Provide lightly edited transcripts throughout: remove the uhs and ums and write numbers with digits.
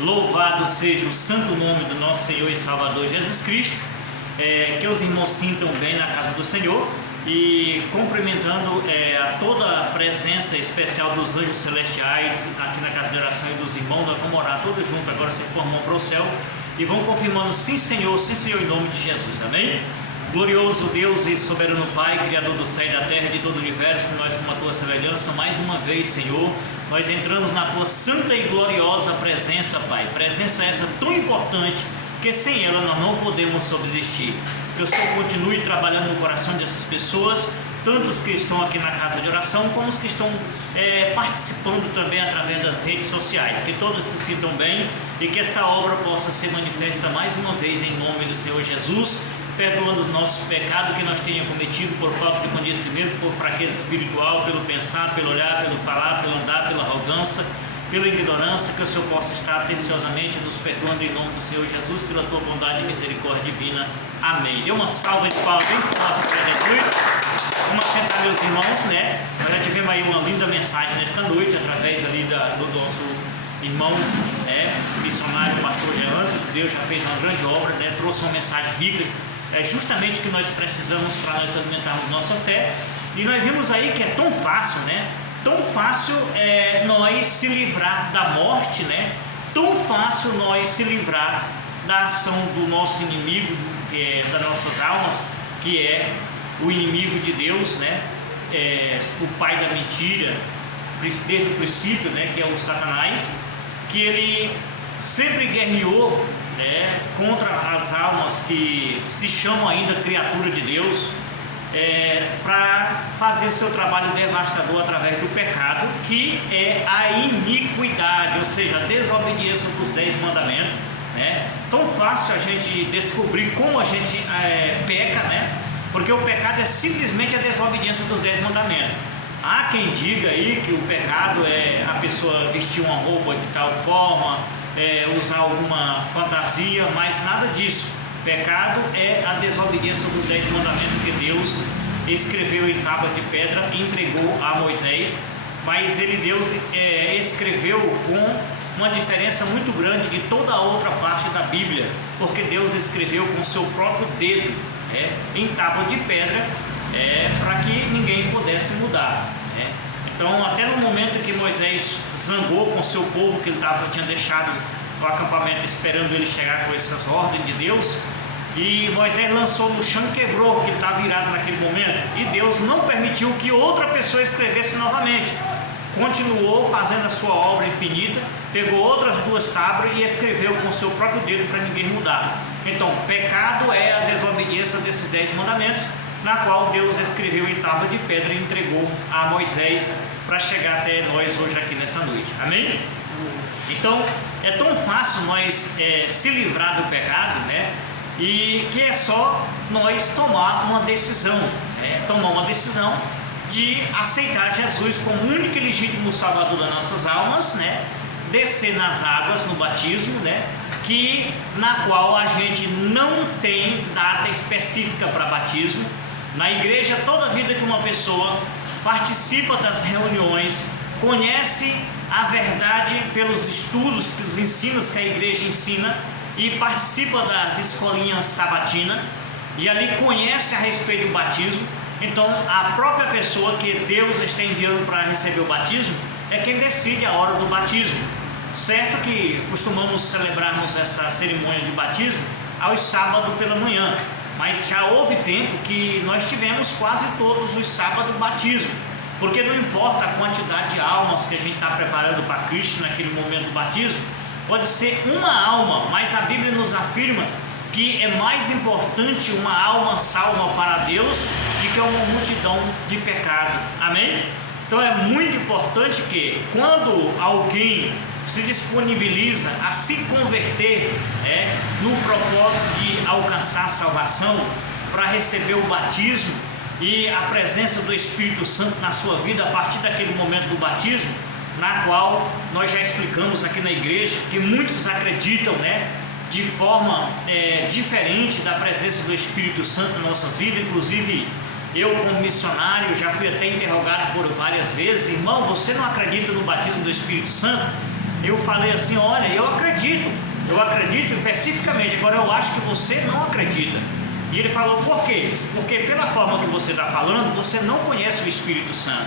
Louvado seja o santo nome do nosso Senhor e Salvador Jesus Cristo. Que os irmãos sintam bem na casa do Senhor e cumprimentando a toda a presença especial dos anjos celestiais aqui na casa de oração e dos irmãos. Nós vamos orar todos juntos agora, se formam para o céu e vão confirmando sim Senhor, em nome de Jesus, amém? Glorioso Deus e soberano Pai, Criador do céu e da terra e de todo o universo, nós com a tua semelhança, mais uma vez, Senhor, nós entramos na tua santa e gloriosa presença, Pai. Presença essa tão importante, que sem ela nós não podemos subsistir. Que o Senhor continue trabalhando no coração dessas pessoas, tantos que estão aqui na casa de oração, como os que estão participando também através das redes sociais. Que todos se sintam bem e que esta obra possa ser manifesta mais uma vez em nome do Senhor Jesus, perdoando os nossos pecados que nós tenhamos cometido por falta de conhecimento, por fraqueza espiritual, pelo pensar, pelo olhar, pelo falar, pelo andar, pela arrogância, pela ignorância. Que o Senhor possa estar atenciosamente nos perdoando em nome do Senhor Jesus, pela tua bondade e misericórdia divina. Amém. Dê uma salva de palmas bem forte para Jesus. Vamos sentar, meus irmãos, né? Nós já tivemos aí uma linda mensagem nesta noite, através ali do nosso irmão, missionário, pastor Jean. Deus já fez uma grande obra, trouxe uma mensagem rica. É justamente o que nós precisamos para nós alimentarmos nossa fé. E nós vimos aí que é tão fácil, Tão fácil nós se livrar da morte, Tão fácil nós se livrar da ação do nosso inimigo, das nossas almas, que é o inimigo de Deus, o pai da mentira, desde o princípio, que é o Satanás, que ele sempre guerreou contra as almas que se chamam ainda criatura de Deus, para fazer seu trabalho devastador através do pecado, que é a iniquidade, ou seja, a desobediência dos 10 mandamentos. Tão fácil a gente descobrir como a gente peca, porque o pecado é simplesmente a desobediência dos 10 mandamentos. Há quem diga aí que o pecado é a pessoa vestir uma roupa de tal forma, usar alguma fantasia, mas nada disso. Pecado é a desobediência dos 10 mandamentos que Deus escreveu em tábuas de pedra e entregou a Moisés, mas Deus escreveu com uma diferença muito grande de toda a outra parte da Bíblia, porque Deus escreveu com seu próprio dedo em tábua de pedra, para que ninguém pudesse mudar. Então, até no momento que Moisés zangou com seu povo, que ele tinha deixado o acampamento esperando ele chegar com essas ordens de Deus, e Moisés lançou no chão e quebrou, que ele estava virado naquele momento, e Deus não permitiu que outra pessoa escrevesse novamente. Continuou fazendo a sua obra infinita, pegou outras 2 tábuas e escreveu com o seu próprio dedo para ninguém mudar. Então, pecado é a desobediência desses 10 mandamentos, na qual Deus escreveu em tábua de pedra e entregou a Moisés para chegar até nós hoje aqui nessa noite. Amém? Então, é tão fácil nós se livrar do pecado, e que é só nós tomar uma decisão, de aceitar Jesus como o único e legítimo Salvador das nossas almas, descer nas águas no batismo, na qual a gente não tem data específica para batismo. Na igreja, toda vida que uma pessoa participa das reuniões, conhece a verdade pelos estudos, pelos ensinos que a igreja ensina, e participa das escolinhas sabatinas, e ali conhece a respeito do batismo. Então, a própria pessoa que Deus está enviando para receber o batismo é quem decide a hora do batismo. Certo que costumamos celebrarmos essa cerimônia de batismo aos sábados pela manhã, mas já houve tempo que nós tivemos quase todos os sábados batismo, porque não importa a quantidade de almas que a gente está preparando para Cristo naquele momento do batismo, pode ser uma alma, mas a Bíblia nos afirma que é mais importante uma alma salva para Deus do que uma multidão de pecado. Amém? Então é muito importante que quando alguém se disponibiliza a se converter no propósito de alcançar a salvação, para receber o batismo e a presença do Espírito Santo na sua vida a partir daquele momento do batismo, na qual nós já explicamos aqui na igreja que muitos acreditam de forma diferente da presença do Espírito Santo na nossa vida. Inclusive eu, como missionário, já fui até interrogado por várias vezes: irmão, você não acredita no batismo do Espírito Santo? eu falei assim, olha, eu acredito especificamente, agora eu acho que você não acredita. E ele falou, por quê? Porque pela forma que você está falando, você não conhece o Espírito Santo.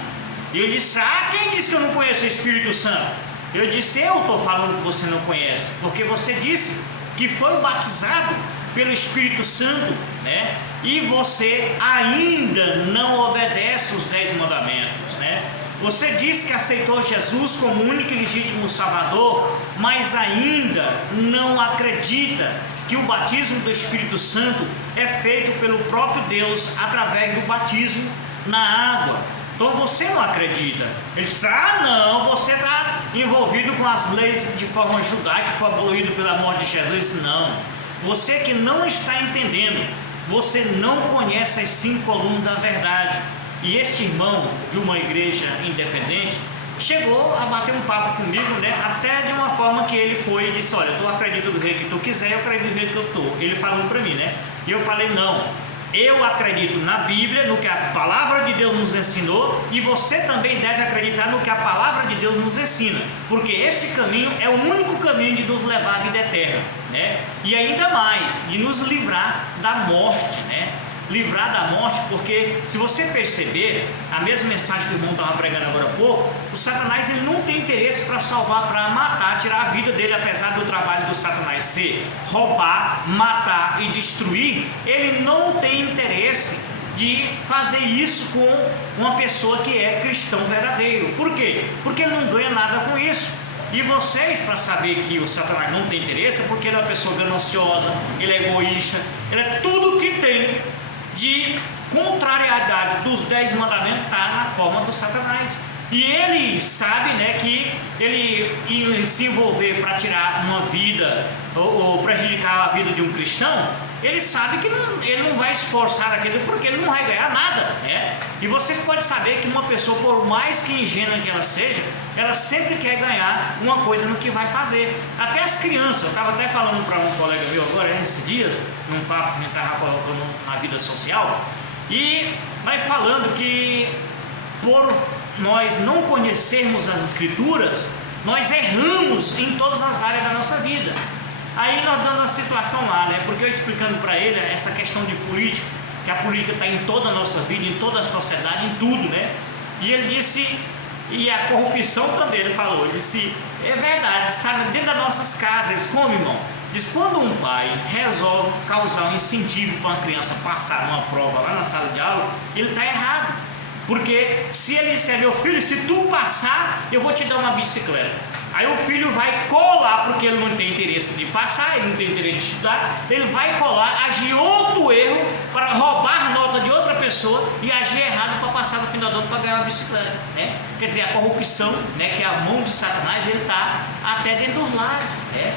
E eu disse, quem disse que eu não conheço o Espírito Santo? Eu disse, eu estou falando que você não conhece, porque você disse que foi batizado pelo Espírito Santo, né? E você ainda não obedece os 10 mandamentos, né? Você disse que aceitou Jesus como único e legítimo Salvador, mas ainda não acredita que o batismo do Espírito Santo é feito pelo próprio Deus através do batismo na água. Então você não acredita. Ele diz, não, você está envolvido com as leis de forma judaica que foi abolido pela morte de Jesus. Eu disse, não, você que não está entendendo, você não conhece as 5 colunas da verdade. E este irmão de uma igreja independente chegou a bater um papo comigo, né? Até de uma forma que ele foi e disse, olha, tu acredita do jeito que tu quiser, eu acredito do jeito que eu estou. Ele falou para mim, né? E eu falei, não, eu acredito na Bíblia, no que a palavra de Deus nos ensinou, e você também deve acreditar no que a palavra de Deus nos ensina, porque esse caminho é o único caminho de nos levar à vida eterna, né? E ainda mais, de nos livrar da morte, né? Livrar da morte, porque se você perceber, a mesma mensagem que o irmão estava pregando agora há pouco, o Satanás ele não tem interesse para salvar, para matar, tirar a vida dele, apesar do trabalho do Satanás ser roubar, matar e destruir. Ele não tem interesse de fazer isso com uma pessoa que é cristão verdadeiro. Por quê? Porque ele não ganha nada com isso. E vocês, para saber que o Satanás não tem interesse, é porque ele é uma pessoa gananciosa, ele é egoísta, ele é tudo que tem de contrariedade dos 10 mandamentos está na forma do Satanás. E ele sabe, né, que ele se envolver para tirar uma vida ou prejudicar a vida de um cristão, ele sabe que ele não vai esforçar aquilo, porque ele não vai ganhar nada, né? E vocês podem saber que uma pessoa, por mais que ingênua que ela seja, ela sempre quer ganhar uma coisa no que vai fazer. Até as crianças, eu estava até falando para um colega meu agora, esses dias, num papo que a gente estava colocando na vida social, e vai falando que por nós não conhecermos as Escrituras, nós erramos em todas as áreas da nossa vida. Aí nós dando uma situação lá, né? Porque eu explicando para ele essa questão de política, que a política está em toda a nossa vida, em toda a sociedade, em tudo, né? E ele disse, e a corrupção também, ele falou, ele disse, é verdade, está dentro das nossas casas. Como, irmão? Diz, quando um pai resolve causar um incentivo para uma criança passar uma prova lá na sala de aula, ele está errado. Porque se ele disser, meu filho, se tu passar, eu vou te dar uma bicicleta. Aí o filho vai colar, porque ele não tem interesse de passar, ele não tem interesse de estudar, ele vai colar, agir outro erro para roubar nota de outra pessoa e agir errado para passar no final do ano para ganhar uma bicicleta, né? Quer dizer, a corrupção, né, que é a mão de Satanás, ele está até dentro dos lares, né?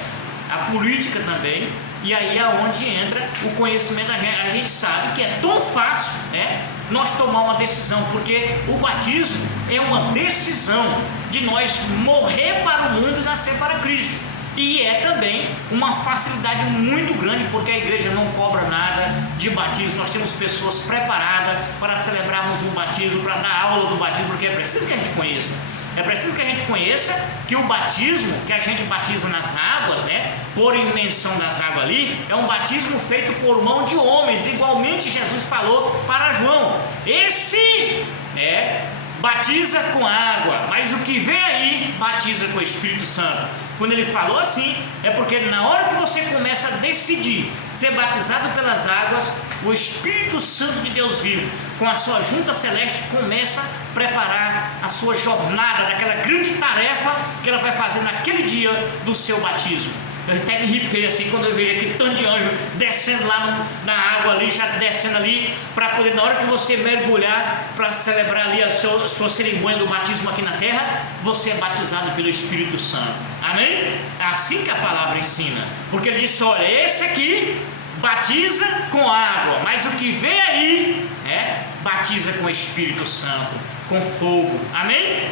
A política também. E aí é onde entra o conhecimento. A gente sabe que é tão fácil, né, nós tomar uma decisão, porque o batismo é uma decisão de nós morrer para o mundo e nascer para Cristo. E é também uma facilidade muito grande, porque a igreja não cobra nada de batismo. Nós temos pessoas preparadas para celebrarmos um batismo, para dar aula do batismo, porque é preciso que a gente conheça. É preciso que a gente conheça que o batismo que a gente batiza nas águas, né, por menção das águas ali, é um batismo feito por mão de homens, igualmente Jesus falou para João. Esse batiza com água, mas o que vem aí batiza com o Espírito Santo. Quando ele falou assim, é porque na hora que você começa a decidir ser batizado pelas águas, o Espírito Santo de Deus vivo, com a sua junta celeste, começa a preparar a sua jornada daquela grande tarefa que ela vai fazer naquele dia do seu batismo. Eu até me arrepiei assim quando eu vejo aquele tanto de anjo descendo lá na água ali, já descendo ali, para poder, na hora que você mergulhar para celebrar ali a sua cerimônia do batismo aqui na terra, você é batizado pelo Espírito Santo. Amém? É assim que a palavra ensina. Porque ele disse, olha, esse aqui batiza com água, mas o que vem aí batiza com o Espírito Santo, com fogo. Amém?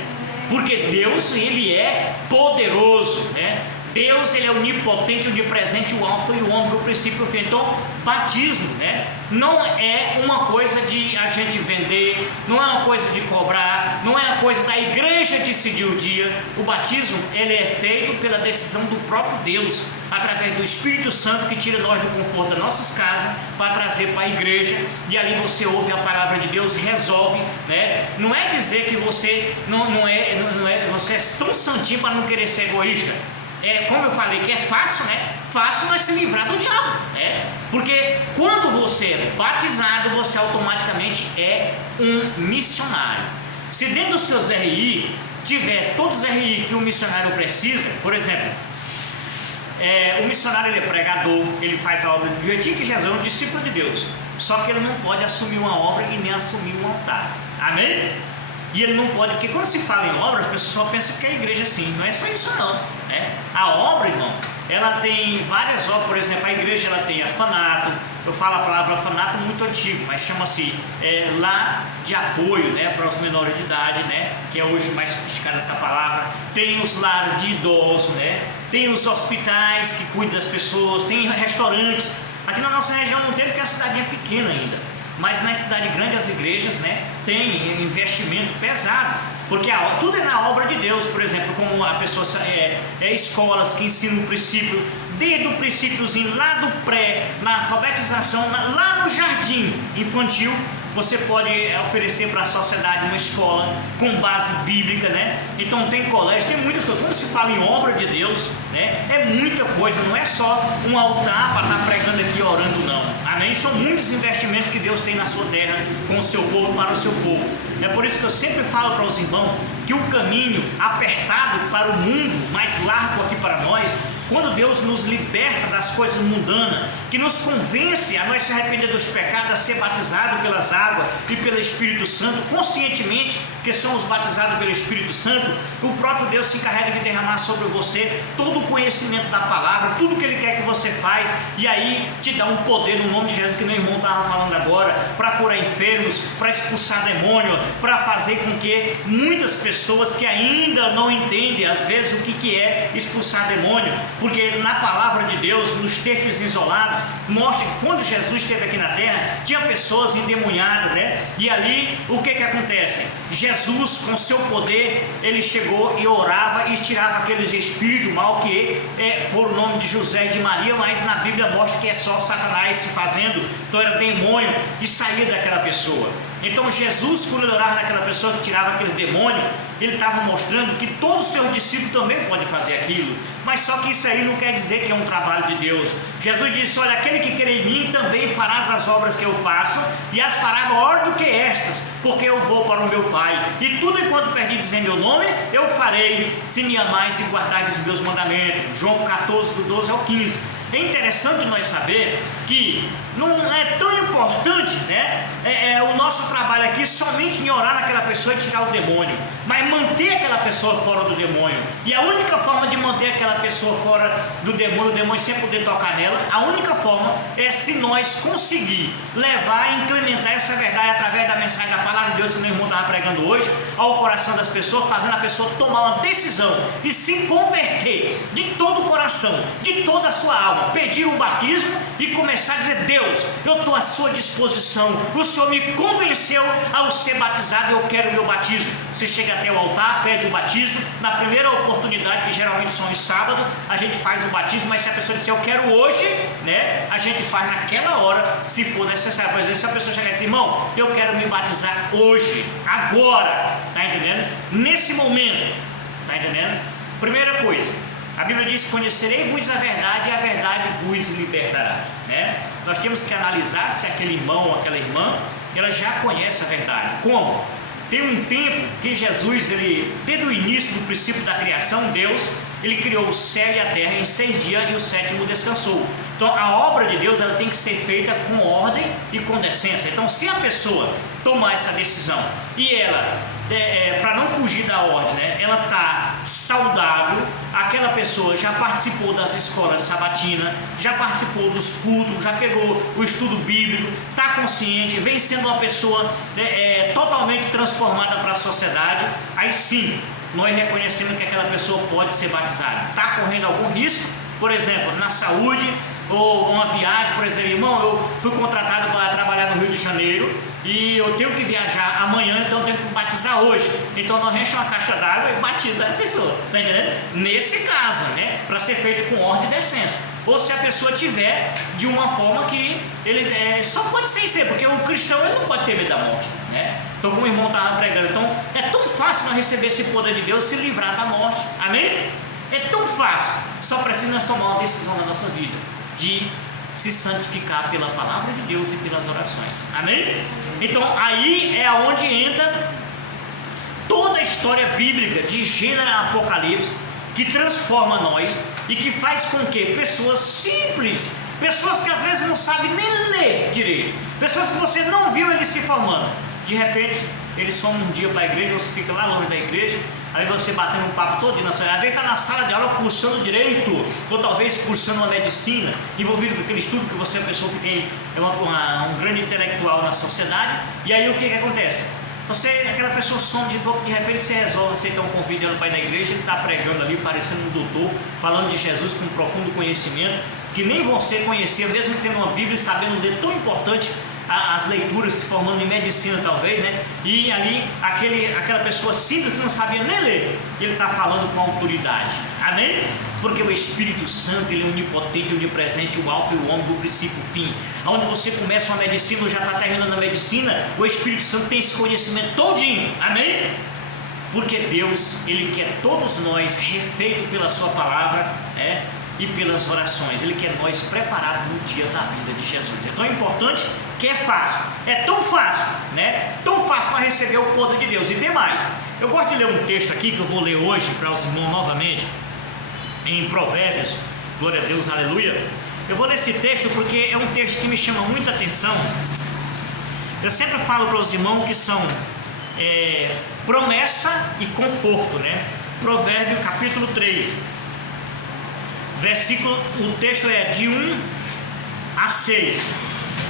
Porque Deus, ele é poderoso, né? Deus, ele é onipotente, onipresente, o alfa e o ômega, o princípio e o fim. Então, batismo, né, não é uma coisa de a gente vender, não é uma coisa de cobrar, não é uma coisa da igreja decidir o dia. O batismo, ele é feito pela decisão do próprio Deus, através do Espírito Santo, que tira nós do conforto das nossas casas para trazer para a igreja, e ali você ouve a palavra de Deus, resolve, né? Não é dizer que você você é tão santinho para não querer ser egoísta. Como eu falei, que é fácil, né? Fácil nós se livrar do diabo, né? Porque quando você é batizado, você automaticamente é um missionário. Se dentro dos seus RI tiver todos os RI que o missionário precisa, por exemplo, o missionário, ele é pregador, ele faz a obra do jeitinho que Jesus é um discípulo de Deus, só que ele não pode assumir uma obra e nem assumir um altar, amém? E ele não pode, porque quando se fala em obra, as pessoas só pensam que a igreja sim, não é só isso não, né? A obra, irmão, ela tem várias obras. Por exemplo, a igreja, ela tem orfanato. Eu falo a palavra orfanato muito antigo, mas chama-se lar de apoio, né, para os menores de idade, né, que é hoje mais sofisticada essa palavra. Tem os lares de idosos, né, tem os hospitais que cuidam das pessoas, tem restaurantes. Aqui na nossa região não tem, porque a cidade é pequena ainda, mas na cidade grande as igrejas, né, tem investimento pesado, porque tudo é na obra de Deus. Por exemplo, como a pessoa escolas que ensinam o princípio, desde o princípiozinho lá do pré, na alfabetização, lá no jardim infantil, você pode oferecer para a sociedade uma escola com base bíblica, né? Então tem colégio, tem muitas coisas. Quando se fala em obra de Deus, né, é muita coisa, não é só um altar para estar pregando aqui orando, não. Amém? São muitos investimentos que Deus tem na sua terra, com o seu povo, para o seu povo. É por isso que eu sempre falo para os irmãos que o caminho apertado para o mundo, mais largo aqui para nós, quando Deus nos liberta das coisas mundanas, que nos convence a nós se arrepender dos pecados, a ser batizado pelas águas e pelo Espírito Santo, conscientemente que somos batizados pelo Espírito Santo, o próprio Deus se encarrega de derramar sobre você todo o conhecimento da palavra, tudo que Ele quer que você faz, e aí te dá um poder no nome de Jesus, que meu irmão estava falando agora, para curar enfermos, para expulsar demônio, para fazer com que muitas pessoas que ainda não entendem às vezes o que é expulsar demônio, porque na palavra de Deus, nos textos isolados, mostra que quando Jesus esteve aqui na terra, tinha pessoas endemoniadas, né? E ali, o que acontece? Jesus, com seu poder, ele chegou e orava e tirava aqueles espíritos mal, que por nome de José e de Maria, mas na Bíblia mostra que é só Satanás se fazendo, então era demônio e saía daquela pessoa. Então Jesus, quando ele orava naquela pessoa que tirava aquele demônio, ele estava mostrando que todos os seus discípulos também podem fazer aquilo, mas só que isso aí não quer dizer que é um trabalho de Deus. Jesus disse: olha, aquele que crê em mim também farás as obras que eu faço, e as fará maior do que estas, porque eu vou para o meu Pai, e tudo enquanto perdides em meu nome, eu farei, se me amais e guardardes os meus mandamentos. João 14, do 12 ao 15. É interessante nós saber que não é tão importante, né, o nosso trabalho aqui somente em orar naquela pessoa e tirar o demônio, mas manter aquela pessoa fora do demônio. E a única forma de manter aquela pessoa fora do demônio, o demônio sem poder tocar nela, a única forma é se nós conseguir levar e implementar essa verdade através da mensagem da palavra de Deus, que o meu irmão estava pregando hoje, ao coração das pessoas, fazendo a pessoa tomar uma decisão e se converter de todo o coração, de toda a sua alma, pedir o batismo e começar a dizer: Deus, eu estou à sua disposição, o Senhor me convenceu ao ser batizado, eu quero o meu batismo. Você chega até o altar, pede o batismo, na primeira oportunidade, que geralmente são os sábados, a gente faz o batismo, mas se a pessoa disser eu quero hoje, né, a gente faz naquela hora, se for necessário. Por exemplo, se a pessoa chegar e dizer: irmão, eu quero me batizar hoje, agora, tá entendendo? Nesse momento, tá entendendo? Primeira coisa, a Bíblia diz: conhecerei-vos a verdade e a verdade vos libertará, né? Nós temos que analisar se aquele irmão ou aquela irmã, ela já conhece a verdade. Como? Tem um tempo que Jesus, desde o início do princípio da criação, Deus, ele criou o céu e a terra em 6 dias, e o 7º descansou. Então a obra de Deus, ela tem que ser feita com ordem e com decência. Então, se a pessoa tomar essa decisão e ela, para não fugir da ordem, né, ela está saudável, aquela pessoa já participou das escolas sabatinas, já participou dos cultos, já pegou o estudo bíblico, está consciente, vem sendo uma pessoa totalmente transformada para a sociedade, aí sim nós reconhecemos que aquela pessoa pode ser batizada. Está correndo algum risco, por exemplo, na saúde, ou uma viagem, por exemplo, irmão, eu fui contratado para trabalhar no Rio de Janeiro e eu tenho que viajar amanhã, então eu tenho que batizar hoje. Então nós enche uma caixa d'água e batiza a pessoa, tá entendendo? Nesse caso, né, para ser feito com ordem e decência. Ou se a pessoa tiver de uma forma que ele só pode ser, porque o cristão ele não pode ter medo da morte, né? Então, como o irmão estava pregando, então é tão fácil nós receber esse poder de Deus, se livrar da morte, amém? É tão fácil, só precisa nós tomar uma decisão na nossa vida de se santificar pela palavra de Deus e pelas orações, amém? Então aí é onde entra toda a história bíblica de Gênesis a Apocalipse, que transforma nós e que faz com que pessoas simples, pessoas que às vezes não sabem nem ler direito, pessoas que você não viu eles se formando, de repente eles somam um dia para a igreja, você fica lá longe da igreja, aí você batendo um papo todo, às vezes está na sala de aula cursando direito, ou talvez cursando uma medicina, envolvido com aquele estudo que você é uma pessoa que tem um grande intelectual na sociedade, e aí o que acontece? Aquela pessoa some de repente você resolve aceitar um convite dela para ir na igreja, ele está pregando ali, parecendo um doutor, falando de Jesus com um profundo conhecimento, que nem você conhecia, mesmo tendo uma Bíblia, sabendo ler tão importante as leituras, se formando em medicina talvez, né? E ali aquela pessoa simples que não sabia nem ler, ele está falando com autoridade, amém? Porque o Espírito Santo, ele é onipotente, onipresente, o alfa e o ômega, o princípio e o fim. Onde você começa uma medicina ou já está terminando a medicina, o Espírito Santo tem esse conhecimento todinho, amém? Porque Deus, ele quer todos nós refeitos pela sua palavra, e pelas orações. Ele quer nós preparados no dia da vinda de Jesus. É tão importante que é fácil, é tão fácil, né? Tão fácil para receber o poder de Deus. E tem mais, eu gosto de ler um texto aqui que eu vou ler hoje para os irmãos novamente, em Provérbios, glória a Deus, aleluia. Eu vou ler esse texto porque é um texto que me chama muita atenção. Eu sempre falo para os irmãos que são promessa e conforto, né? Provérbio capítulo 3, versículo, o texto é de 1 a 6.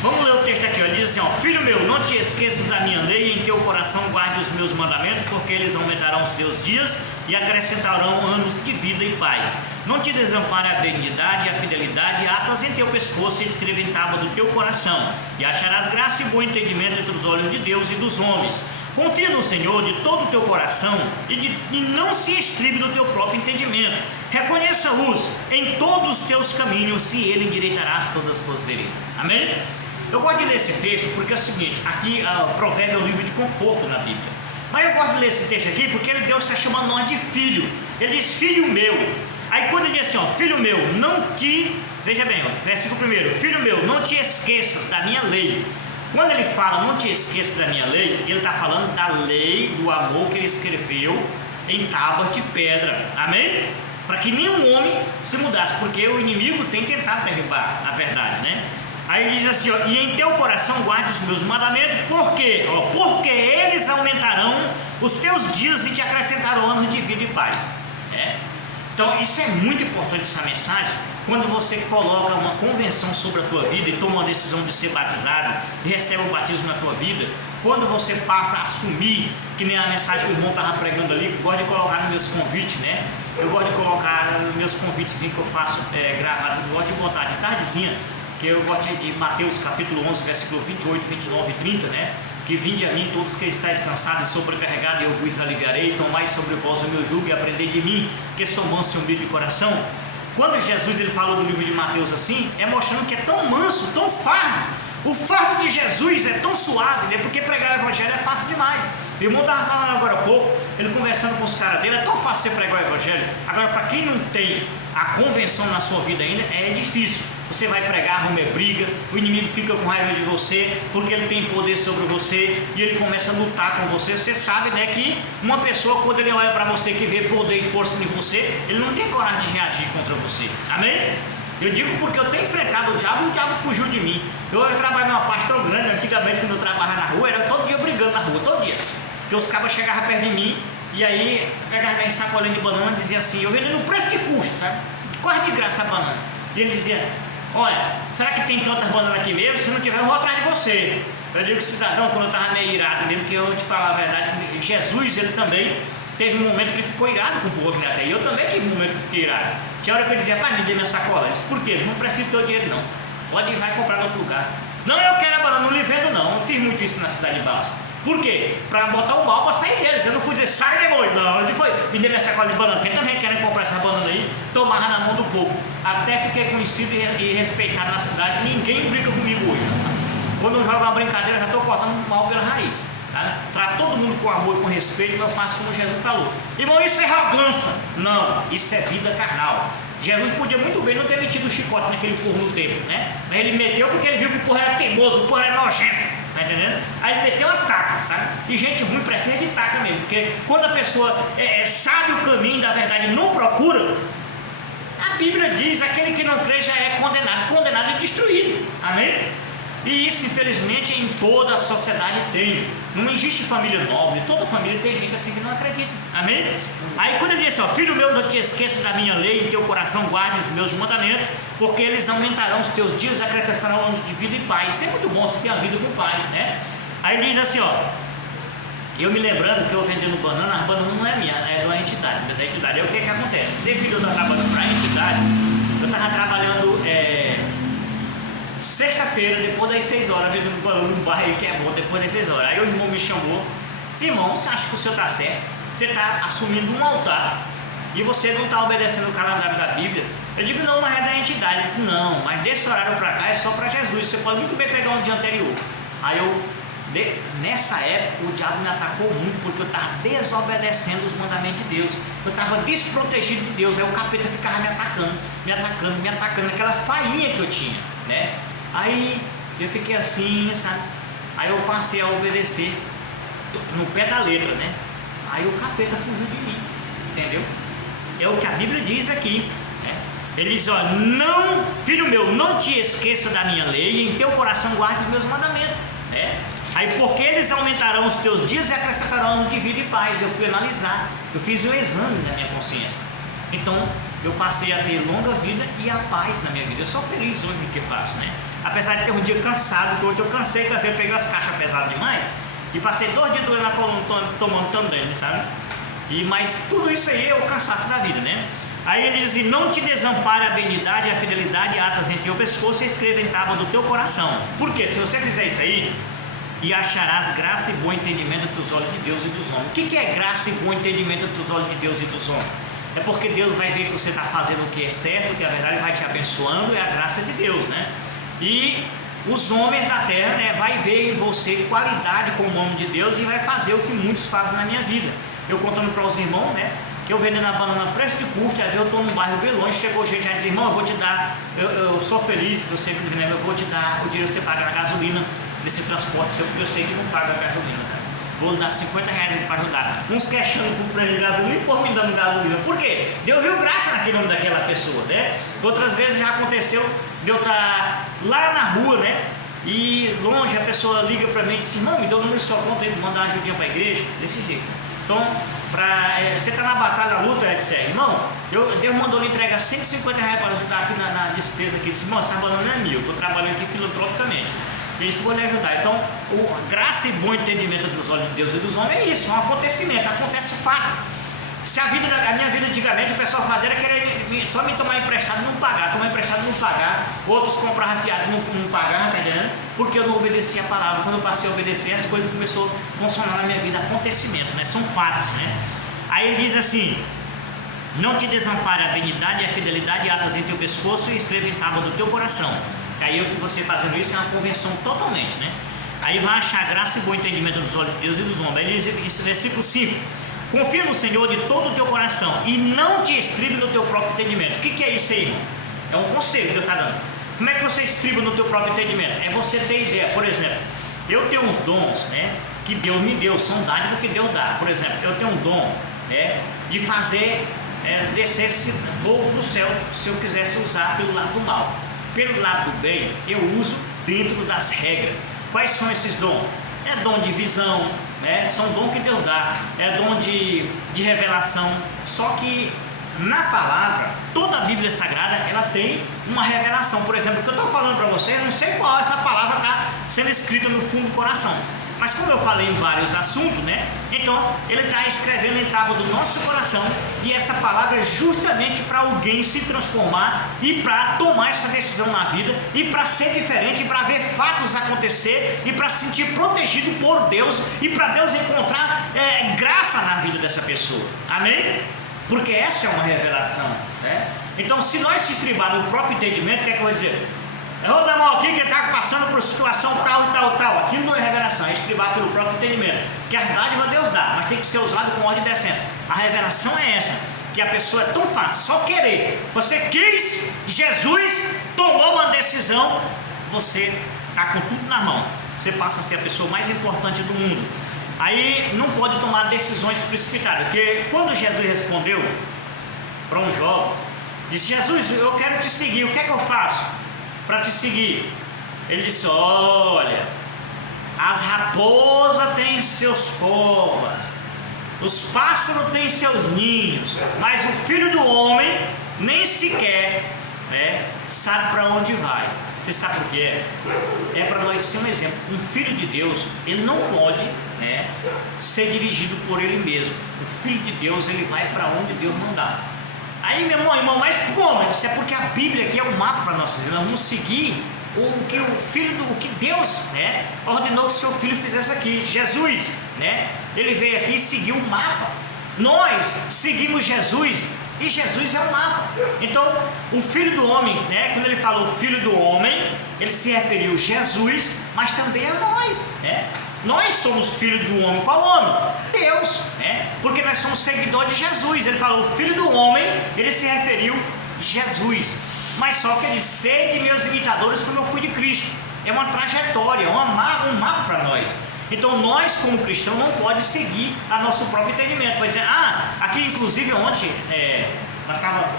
Vamos ler o texto aqui, ele diz assim, filho meu, não te esqueças da minha lei, em teu coração guarde os meus mandamentos, porque eles aumentarão os teus dias e acrescentarão anos de vida e paz. Não te desampare a benignidade e a fidelidade, atas em teu pescoço e escreva em tábua do teu coração, e acharás graça e bom entendimento entre os olhos de Deus e dos homens. Confia no Senhor de todo o teu coração e não se estribe no teu próprio entendimento. Reconheça-os em todos os teus caminhos e ele endireitarás todas as tuas veredas. Amém? Eu gosto de ler esse texto porque é o seguinte, aqui o provérbio é um livro de conforto na Bíblia. Mas eu gosto de ler esse texto aqui porque Deus está chamando nós de filho. Ele diz, filho meu. Aí quando ele diz assim, filho meu, veja bem, versículo 1, filho meu, não te esqueças da minha lei. Quando ele fala, não te esqueças da minha lei, ele está falando da lei do amor que ele escreveu em tábuas de pedra, amém? Para que nenhum homem se mudasse, porque o inimigo tem tentado derrubar a verdade, né? Aí ele diz assim, e em teu coração guarde os meus mandamentos, por quê? Porque eles aumentarão os teus dias e te acrescentarão anos de vida e paz, Então isso é muito importante, essa mensagem, quando você coloca uma convenção sobre a tua vida e toma uma decisão de ser batizado e recebe o batismo na tua vida, quando você passa a assumir, que nem a mensagem que o irmão estava pregando ali, que eu gosto de colocar nos meus convites, né? Eu gosto de colocar nos meus convites que eu faço gravado, eu gosto de botar de tardezinha, que eu gosto de Mateus capítulo 11, versículo 28, 29 e 30, né? Que vinde a mim todos que estáis cansados e sobrecarregados, e eu vos aliviarei. Tomai sobre vós o meu jugo e aprendei de mim, que sou manso e humilde de coração. Quando Jesus ele falou no livro de Mateus assim, é mostrando que é tão manso, tão fardo. O fardo de Jesus é tão suave, né? Porque pregar o evangelho é fácil demais. O irmão estava falando agora há pouco, ele conversando com os caras dele, é tão fácil você pregar o evangelho. Agora, para quem não tem a convenção na sua vida ainda, é difícil. Você vai pregar, arruma briga, o inimigo fica com raiva de você, porque ele tem poder sobre você, e ele começa a lutar com você. Você sabe, né, que uma pessoa, quando ele olha para você, que vê poder e força em você, ele não tem coragem de reagir contra você, amém? Eu digo porque eu tenho enfrentado o diabo e o diabo fugiu de mim. Eu trabalho numa parte tão grande, antigamente quando eu trabalhava na rua, era todo dia brigando na rua, todo dia. Porque os cabas chegavam perto de mim, e aí pegavam em sacolinha de banana e diziam assim, eu vendendo no preço de custo, sabe? Quase de graça a banana. E ele dizia, olha, será que tem tantas bananas aqui mesmo? Se não tiver, eu vou atrás de você. Eu digo, cidadão, quando eu estava meio irado mesmo, que eu te falar a verdade, Jesus, ele também, teve um momento que ele ficou irado com o povo até. E eu também tive um momento que fiquei irado. Tinha hora que ele dizia, pai, me dê minha sacola. Eu disse, por quê? Não preciso do teu dinheiro não. Pode ir, vai comprar em outro lugar. Não, eu quero a banana, não lhe vendo não. Eu fiz muito isso na cidade de Balsas. Por quê? Para botar o mal para sair deles. Eu não fui dizer, sai demônio. Não, ele foi, me dê minha sacola de banana. Tem tanta gente querendo comprar essa banana aí, tomava na mão do povo. Até fiquei conhecido e respeitado na cidade. Ninguém brinca comigo hoje. Quando eu jogo uma brincadeira, já estou cortando o mal pela raiz. Tá? Trato todo mundo com amor e com respeito, eu faço como Jesus falou. Irmão, isso é arrogância. Não, isso é vida carnal. Jesus podia muito bem não ter metido o chicote naquele povo no templo, né? Mas ele meteu porque ele viu que o povo era teimoso, o povo era nojento, tá entendendo? Aí ele meteu a taca, sabe? E gente ruim precisa de taca mesmo, porque quando a pessoa sabe o caminho da verdade e não procura, a Bíblia diz, aquele que não crê já é condenado e destruído, amém? E isso, infelizmente, em toda a sociedade tem. Não existe família nobre, toda família tem gente assim que não acredita, amém? Aí quando ele diz, ó, filho meu, não te esqueça da minha lei, em teu coração guarde os meus mandamentos, porque eles aumentarão os teus dias e acrescentarão anos de vida e paz. Isso é muito bom, você ter a vida com paz, né? Aí ele diz assim, ó, eu me lembrando que eu vendendo banana, a banana não é minha, é da entidade, da entidade. Aí o que acontece? Devido eu estar trabalhando para a entidade, eu estava trabalhando sexta-feira, depois das 6 horas, vendendo banana num bar aí que é bom, depois das 6 horas. Aí o irmão me chamou, disse, irmão, você acha que o senhor está certo? Você está assumindo um altar e você não está obedecendo o calendário da Bíblia? Eu digo, não, mas é da entidade. Ele disse, não, mas desse horário para cá é só para Jesus, você pode muito bem pegar um dia anterior. Aí nessa época o diabo me atacou muito, porque eu estava desobedecendo os mandamentos de Deus, eu estava desprotegido de Deus. Aí o capeta ficava me atacando, aquela fainha que eu tinha, né? Aí eu fiquei assim, sabe? Aí eu passei a obedecer no pé da letra, né? Aí o capeta fugiu de mim, entendeu? É o que a Bíblia diz aqui, né? Ele diz, ó, não, filho meu, não te esqueça da minha lei, e em teu coração guarde os meus mandamentos, né? Aí porque eles aumentarão os teus dias e acrescentarão anos de vida e paz. Eu fui analisar, eu fiz o exame da minha consciência. Então eu passei a ter longa vida e a paz na minha vida. Eu sou feliz hoje no que faço, né? Apesar de ter um dia cansado, porque hoje eu cansei, eu peguei as caixas pesadas demais e passei 2 dias doendo na coluna tomando também, sabe? Mas tudo isso aí é o cansaço da vida, né? Aí ele diz assim, não te desampare a benignidade e a fidelidade atas em teu pescoço e escreva em tábua do teu coração. Por quê? Se você fizer isso aí, e acharás graça e bom entendimento dos olhos de Deus e dos homens. O que é graça e bom entendimento dos olhos de Deus e dos homens? É porque Deus vai ver que você está fazendo o que é certo, que a verdade vai te abençoando, é a graça de Deus, né? E os homens da terra, né, vai ver em você qualidade como homem de Deus e vai fazer o que muitos fazem na minha vida. Eu contando para os irmãos, né, que eu vendendo a banana a preço de custo, às vezes eu estou num bairro bem longe, chegou gente e diz, irmão, eu vou te dar, eu sou feliz que você me lembra, eu vou te dar o dinheiro que você paga na gasolina desse transporte seu, porque eu sei que não paga a gasolina, sabe? Vou dar R$50 para ajudar. Uns queixando com o preço de gasolina e por me dando gasolina. Por quê? Deus viu graça naquele nome daquela pessoa, né? Outras vezes já aconteceu de eu estar lá na rua, né? E longe a pessoa liga para mim e diz, irmão, me deu o número de sua conta aí, mandar uma ajudinha para a igreja, desse jeito. Então, você está na batalha, na luta, etc. Irmão, Deus mandou lhe entregar R$150 para ajudar aqui na despesa aqui. Disse, irmão, essa banana não é minha, eu estou trabalhando aqui filantropicamente. Isso vou lhe ajudar. Então, graça e bom entendimento dos olhos de Deus e dos homens é isso, é um acontecimento, acontece fato. Se a minha vida antigamente o pessoal fazia era querer só me tomar emprestado e não pagar, outros compravam fiado e não pagavam, tá entendendo? Porque eu não obedecia a palavra. Quando eu passei a obedecer, as coisas começaram a funcionar na minha vida, acontecimento, né? São fatos, né? Aí ele diz assim, não te desampare a benignidade e a fidelidade atas em teu pescoço e escreva em tábua do teu coração. Aí você fazendo isso é uma convenção totalmente, né? Aí vai achar graça e bom entendimento dos olhos de Deus e dos homens. Aí diz isso, versículo 5, confia no Senhor de todo o teu coração e não te estribe no teu próprio entendimento. O que é isso aí, irmão? É um conselho que Deus está dando. Como é que você estriba no teu próprio entendimento? É você ter ideia. Por exemplo, eu tenho uns dons, né, que Deus me deu, são dádivas que Deus dá. Por exemplo, eu tenho um dom, né, de fazer descer esse fogo do céu, se eu quisesse usar pelo lado do mal. Pelo lado do bem, eu uso dentro das regras. Quais são esses dons? É dom de visão, né? São dons que Deus dá. É dom de revelação. Só que na palavra, toda a Bíblia Sagrada, ela tem uma revelação. Por exemplo, o que eu estou falando para você, eu não sei qual essa palavra está sendo escrita no fundo do coração. Mas como eu falei em vários assuntos, né? Então ele está escrevendo em tábua do nosso coração, e essa palavra é justamente para alguém se transformar e para tomar essa decisão na vida, e para ser diferente, para ver fatos acontecer, e para se sentir protegido por Deus, e para Deus encontrar graça na vida dessa pessoa. Amém? Porque essa é uma revelação, né? Então, se nós se estribar no próprio entendimento, o que é que eu vou dizer? Eu vou dar a mão aqui que está passando por situação tal e tal, tal. Aquilo não é revelação, é estribar pelo próprio entendimento. Que a dádiva Deus dá, mas tem que ser usado com ordem e decência. A revelação é essa, que a pessoa é tão fácil, só querer. Você quis, Jesus tomou uma decisão, você está com tudo na mão. Você passa a ser a pessoa mais importante do mundo. Aí não pode tomar decisões precipitadas, porque quando Jesus respondeu para um jovem, disse: Jesus, eu quero te seguir, o que é que eu faço para te seguir? Ele disse: olha, as raposas têm seus covas, os pássaros têm seus ninhos, mas o Filho do Homem nem sequer sabe para onde vai. Você sabe por quê? É para nós ser um exemplo. Um filho de Deus, ele não pode ser dirigido por ele mesmo. O Filho de Deus, ele vai para onde Deus mandar. Aí, meu irmão, mas como? Isso é porque a Bíblia aqui é um mapa para nós. Nós vamos seguir o que Deus ordenou que seu filho fizesse aqui. Jesus, ele veio aqui e seguiu o mapa. Nós seguimos Jesus, e Jesus é o mapa. Então, o Filho do Homem, quando ele falou Filho do Homem, ele se referiu a Jesus, mas também a nós. Nós somos filhos do homem. Qual homem? Deus, porque nós somos seguidores de Jesus. Ele falou Filho do Homem, ele se referiu a Jesus. Mas só que ele disse: sede meus imitadores como eu fui de Cristo. É uma trajetória, um mapa para nós. Então nós, como cristãos, não podemos seguir a nosso próprio entendimento. Vai dizer: aqui inclusive ontem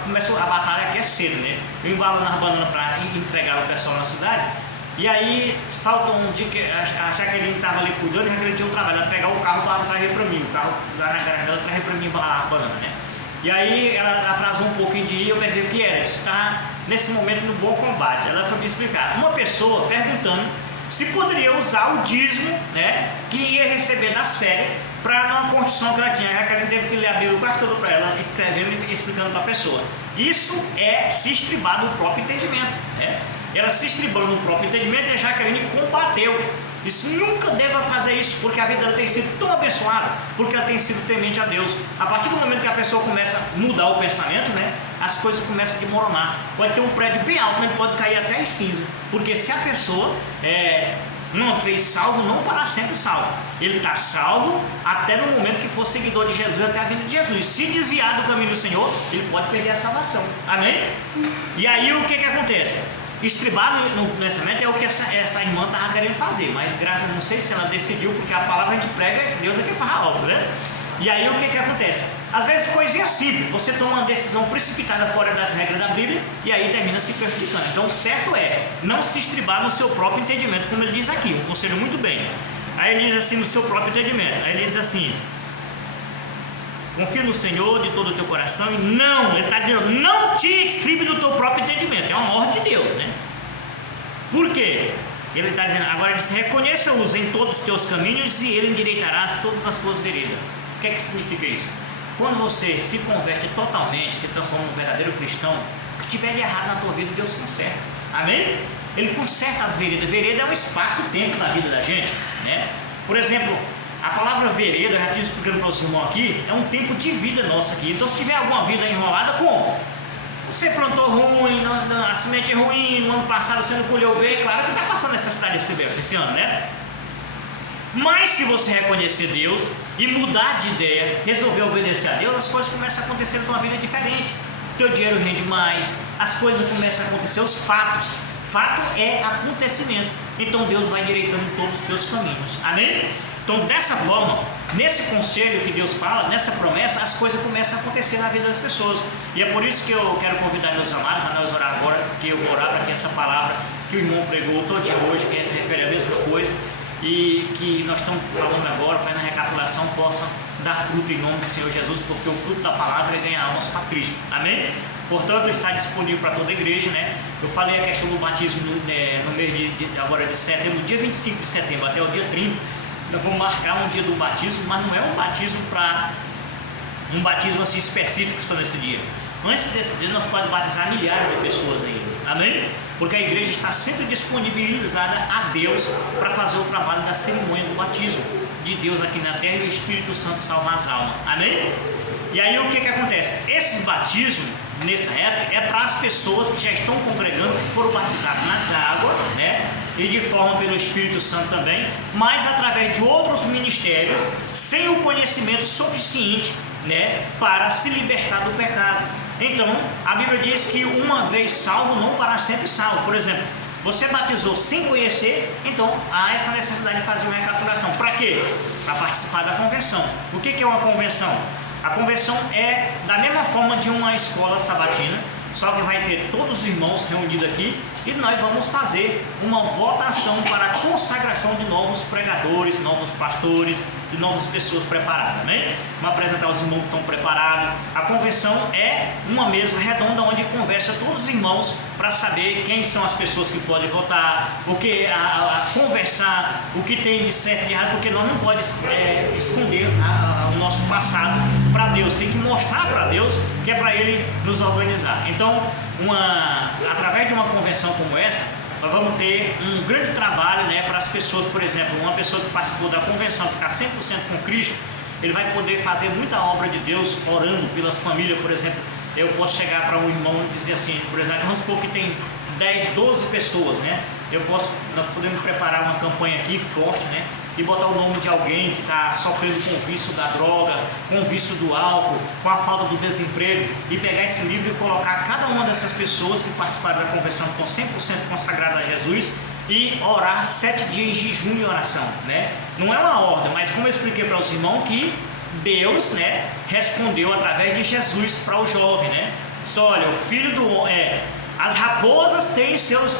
começou a batalha aqui cedo, eu embalando as bananas para entregar ao pessoal na cidade. E aí falta um dia que a Jaqueline estava ali cuidando, e a Jaqueline tinha um trabalho, ela pegar o carro para trazer para mim, o carro lá na garagem dela trazer para mim embalar a banana, E aí ela atrasou um pouquinho de ir, eu perguntei o que era. Está nesse momento no bom combate. Ela foi me explicar. Uma pessoa perguntando se poderia usar o dízimo, que ia receber das férias, para uma construção que ela tinha. A Jaqueline teve que ler a Bíblia o quarto todo para ela, escrevendo e explicando para a pessoa. Isso é se estribar no próprio entendimento. Ela se estribando no próprio entendimento, e a Jaqueline combateu. Isso nunca deva fazer isso, porque a vida dela tem sido tão abençoada, porque ela tem sido temente a Deus. A partir do momento que a pessoa começa a mudar o pensamento, as coisas começam a desmoronar. Pode ter um prédio bem alto, mas pode cair até em cinza, porque se a pessoa uma vez salvo, não para sempre salvo. Ele está salvo até no momento que for seguidor de Jesus, até a vinda de Jesus. Se desviar do caminho do Senhor, ele pode perder a salvação. Amém? E aí o que acontece? Estribar no pensamento é o que essa irmã estava querendo fazer, mas graças a Deus, não sei se ela decidiu, porque a palavra a gente prega, Deus é que faz algo, E aí o que acontece? Às vezes coisinha simples, você toma uma decisão precipitada fora das regras da Bíblia, e aí termina se prejudicando. Então o certo é não se estribar no seu próprio entendimento, como ele diz aqui, um conselho muito bem. Aí ele diz assim, no seu próprio entendimento, aí ele diz assim: confia no Senhor de todo o teu coração, e não, ele está dizendo, não te estribe do teu próprio entendimento. É uma ordem de Deus, Por quê? Ele está dizendo, agora ele diz: reconheça-os em todos os teus caminhos, e ele endireitarás todas as tuas veredas. O que significa isso? Quando você se converte totalmente, se transforma num verdadeiro cristão, o que tiver de errado na tua vida, Deus conserta. Amém? Ele conserta as veredas. Vereda é um espaço-tempo na vida da gente, Por exemplo, a palavra vereda, já tinha explicando para os irmãos aqui, é um tempo de vida nossa aqui. Então, se tiver alguma vida enrolada, como? Você plantou ruim, a semente é ruim, no ano passado você não colheu bem, claro que está passando necessidade esse ano, Mas se você reconhecer Deus e mudar de ideia, resolver obedecer a Deus, as coisas começam a acontecer de uma vida diferente. Teu dinheiro rende mais, as coisas começam a acontecer, os fatos. Fato é acontecimento. Então Deus vai endireitando todos os teus caminhos. Amém? Então, dessa forma, nesse conselho que Deus fala, nessa promessa, as coisas começam a acontecer na vida das pessoas. E é por isso que eu quero convidar meus amados para nós orar agora, porque eu vou orar para que essa palavra que o irmão pregou todo dia hoje, que refere a mesma coisa, e que nós estamos falando agora, fazendo a recapitulação, possa dar fruto em nome do Senhor Jesus, porque o fruto da palavra é ganhar almas para Cristo. Amém? Portanto, está disponível para toda a igreja, Eu falei a questão do batismo no mês agora de setembro, dia 25 de setembro até o dia 30. nós vamos marcar um dia do batismo, mas não é um batismo para um batismo assim específico só nesse dia. Antes desse dia nós podemos batizar milhares de pessoas ainda, amém? Porque a igreja está sempre disponibilizada a Deus para fazer o trabalho da cerimônia do batismo de Deus aqui na terra e o Espírito Santo salvar as almas, amém? E aí o que acontece? Esse batismo nessa época é para as pessoas que já estão congregando, que foram batizadas nas águas, né? E de forma pelo Espírito Santo também, mas através de outros ministérios, sem o conhecimento suficiente, né, para se libertar do pecado. Então, a Bíblia diz que uma vez salvo, não para sempre salvo. Por exemplo, você batizou sem conhecer, então há essa necessidade de fazer uma recapitulação. Para quê? Para participar da convenção. O que é uma convenção? A convenção é da mesma forma de uma escola sabatina, só que vai ter todos os irmãos reunidos aqui e nós vamos fazer uma votação para a consagração de novos pregadores, novos pastores, de novas pessoas preparadas, né? Vamos apresentar os irmãos que estão preparados. A convenção é uma mesa redonda onde conversa todos os irmãos para saber quem são as pessoas que podem votar, o que conversar, o que tem de certo e de errado, porque nós não podemos esconder o nosso passado para Deus, tem que mostrar para Deus que é para Ele nos organizar. Então, através de uma convenção como essa, nós vamos ter um grande trabalho, né, para as pessoas. Por exemplo, uma pessoa que participou da convenção, que está 100% com Cristo, ele vai poder fazer muita obra de Deus orando pelas famílias. Por exemplo, eu posso chegar para um irmão e dizer assim, por exemplo, vamos supor que tem 10, 12 pessoas, né? Nós podemos preparar uma campanha aqui forte, né? E botar o nome de alguém que está sofrendo com o vício da droga, com o vício do álcool, com a falta do desemprego, e pegar esse livro e colocar cada uma dessas pessoas que participaram da conversão, que estão 100% consagradas a Jesus, e orar 7 dias de jejum e oração, né? Não é uma ordem, mas como eu expliquei para os irmãos, que Deus, né, respondeu através de Jesus para o jovem, né? Só olha, o filho do homem, as raposas têm seus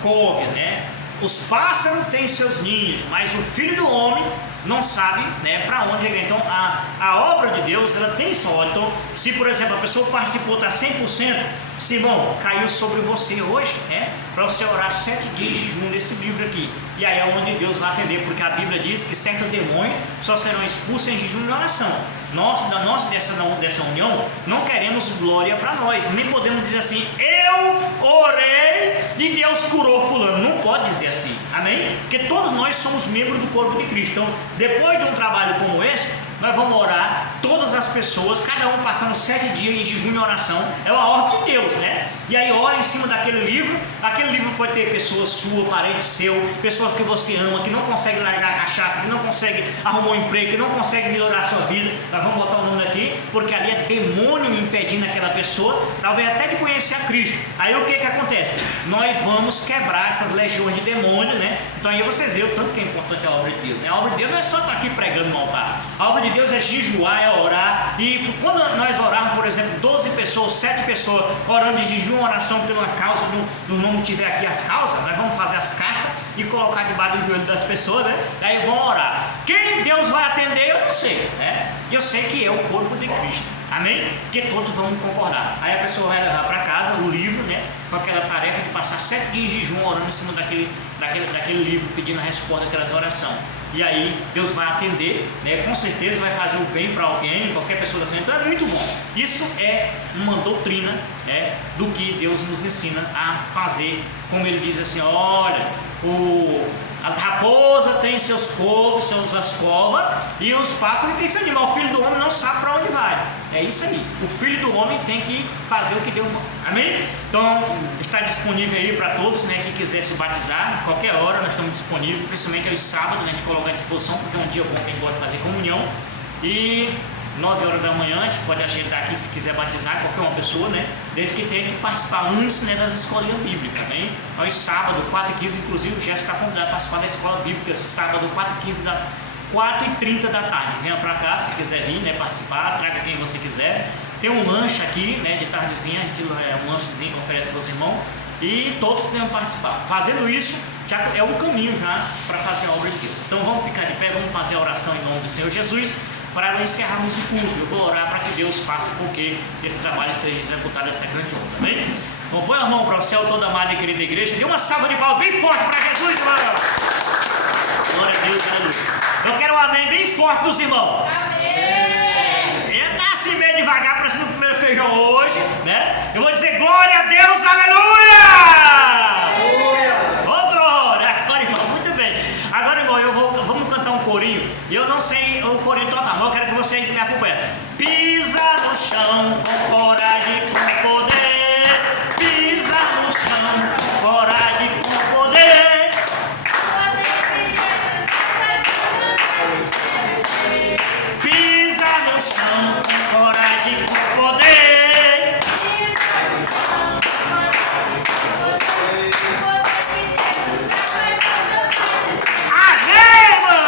covos, né? Os pássaros têm seus ninhos, mas o Filho do Homem não sabe, né, para onde ele. Então a obra de Deus, ela tem sua hora. Então, se por exemplo a pessoa participou, está 100%, se bom, caiu sobre você hoje, né, para você orar 7 dias de jejum desse livro aqui. E aí é onde Deus vai atender, porque a Bíblia diz que certos demônios só serão expulsos em jejum e oração. Nós, dessa união, não queremos glória para nós, nem podemos dizer assim, eu orei e Deus curou fulano. Não pode dizer assim, amém? Porque todos nós somos membros do corpo de Cristo. Então, depois de um trabalho como esse, nós vamos orar, todas as pessoas, cada um passando 7 dias em jejum e oração. É uma ordem de Deus, né? E aí ora em cima daquele livro. Aquele livro pode ter pessoas suas, parentes seu, pessoas que você ama, que não consegue largar a cachaça, que não consegue arrumar um emprego, que não consegue melhorar a sua vida. Nós vamos botar o nome aqui, porque ali é demônio impedindo aquela pessoa, talvez até de conhecer a Cristo. Aí o que acontece? Nós vamos quebrar essas legiões de demônio, né? Então aí você vê o tanto que é importante a obra de Deus, né? A obra de Deus não é só estar aqui pregando no altar. A obra de Deus é jejuar, é orar. E quando nós orarmos, por exemplo, 12 pessoas, 7 pessoas orando de jejum, oração pela causa do nome que tiver aqui as causas, nós vamos fazer as cartas e colocar debaixo do joelho das pessoas, né? Aí vão orar. Quem Deus vai atender, eu não sei, né? Eu sei que é o corpo de Cristo, amém? Que todos vão concordar. Aí a pessoa vai levar para casa o livro, né? Com aquela tarefa de passar 7 dias de jejum orando em cima daquele livro, pedindo a resposta daquelas orações. E aí Deus vai atender, né? Com certeza vai fazer o bem para alguém, qualquer pessoa assim. Então é muito bom. Isso é uma doutrina, né, do que Deus nos ensina a fazer. Como ele diz assim, olha, as raposas têm seus covos, suas covas, e os pássaros têm seu animal. O filho do homem não sabe para onde vai. É isso aí. O filho do homem tem que fazer o que Deus manda. Amém? Então está disponível aí para todos, né, que quiser se batizar. Qualquer hora nós estamos disponíveis, principalmente aos sábados, né, a gente coloca à disposição, porque é um dia bom que a gente gosta de fazer comunhão. E 9 horas da manhã, a gente pode agendar aqui se quiser batizar qualquer uma pessoa, né? Desde que tenha que participar antes, né, das escolinhas bíblicas, né? Aos sábado, 4h15, inclusive o Gerson está convidado a participar da escola bíblica, sábado, 4h30 da tarde. Venha para cá se quiser vir, né, participar, traga quem você quiser. Tem um lanche aqui, né, de tardezinha, um lanchezinho que oferece para os irmãos, e todos devem participar. Fazendo isso, já é um caminho já para fazer a obra de Deus. Então vamos ficar de pé, vamos fazer a oração em nome do Senhor Jesus, para encerrarmos o culto. Eu vou orar para que Deus faça com que esse trabalho seja executado, essa grande obra, amém? Então põe a mão para o céu, toda amada e querida igreja, dê uma salva de palmas bem forte para Jesus, irmão. Glória a Deus, aleluia. Eu quero um amém bem forte dos irmãos. Ele tá assim meio devagar para cima do primeiro feijão hoje, né? Eu vou dizer glória a Deus, aleluia! Ô glória! Agora, irmão, muito bem. Agora, irmão, vamos cantar um corinho. E eu não sei o corinho total, mas eu quero que vocês me acompanhem. Pisa no chão com coragem, com poder. Pisa no chão com coragem, com poder. Pisa no chão com coragem, com poder. Amém, irmão!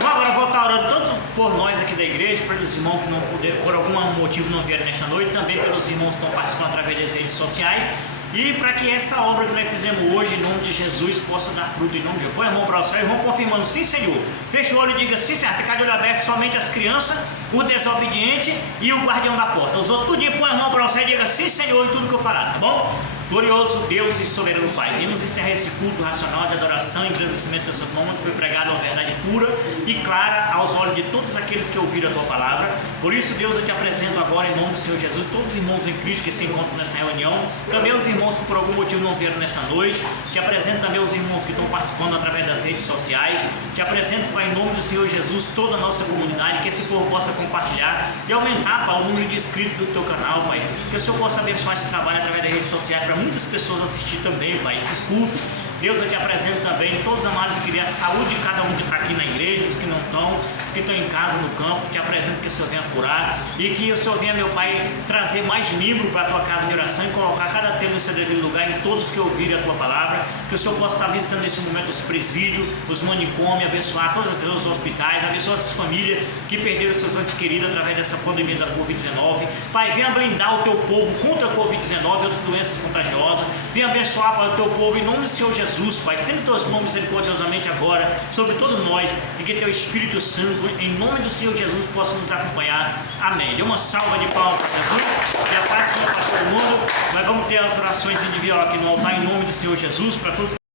Agora eu vou estar orando tanto por nós aqui da igreja, pelos irmãos que não puderam, por algum motivo não vieram nesta noite, também pelos irmãos que estão participando através das redes sociais, e para que essa obra que nós fizemos hoje, em nome de Jesus, possa dar fruto em nome de Jesus. Põe a mão para o céu e vão confirmando, sim, Senhor. Fecha o olho e diga, sim, Senhor. Ficar de olho aberto somente as crianças, o desobediente e o guardião da porta. Os outros tudinho, põe a mão para o céu e diga, sim, Senhor, em tudo que eu falar, tá bom? Glorioso Deus e soberano Pai, vimos encerrar esse culto racional de adoração e agradecimento do seu nome, que foi pregado uma verdade pura e clara aos olhos de todos aqueles que ouviram a tua palavra. Por isso, Deus, eu te apresento agora em nome do Senhor Jesus, todos os irmãos em Cristo que se encontram nessa reunião, também os irmãos que por algum motivo não vieram nesta noite, te apresento também os irmãos que estão participando através das redes sociais, te apresento, Pai, em nome do Senhor Jesus, toda a nossa comunidade, que esse povo possa compartilhar e aumentar, Pai, o número de inscritos do teu canal, Pai, que o Senhor possa abençoar esse trabalho através das redes sociais, para muitas pessoas assistir também, Pai, esses cultos. Deus, eu te apresento também todos os amados que queriam a saúde de cada um que está aqui na igreja, os que não estão, os que estão em casa, no campo. Te apresento que o Senhor venha curar e que o Senhor venha, meu Pai, trazer mais membros para a tua casa de oração e colocar cada tema no seu devido lugar em todos que ouvirem a tua palavra. Que o Senhor possa estar visitando nesse momento os presídios, os manicômios, abençoar todas as pessoas dos hospitais, abençoar essas famílias que perderam seus entes queridos através dessa pandemia da Covid-19. Pai, venha blindar o teu povo contra a Covid-19 e outras doenças contagiosas. Venha abençoar, Pai, o teu povo em nome do Senhor Jesus. Pai, tendo tuas mãos misericordiosamente agora sobre todos nós e que teu Espírito Santo, em nome do Senhor Jesus, possa nos acompanhar. Amém. Dê uma salva de palmas para Jesus e a paz do Senhor para todo mundo. Nós vamos ter as orações individuais aqui no altar em nome do Senhor Jesus para todos.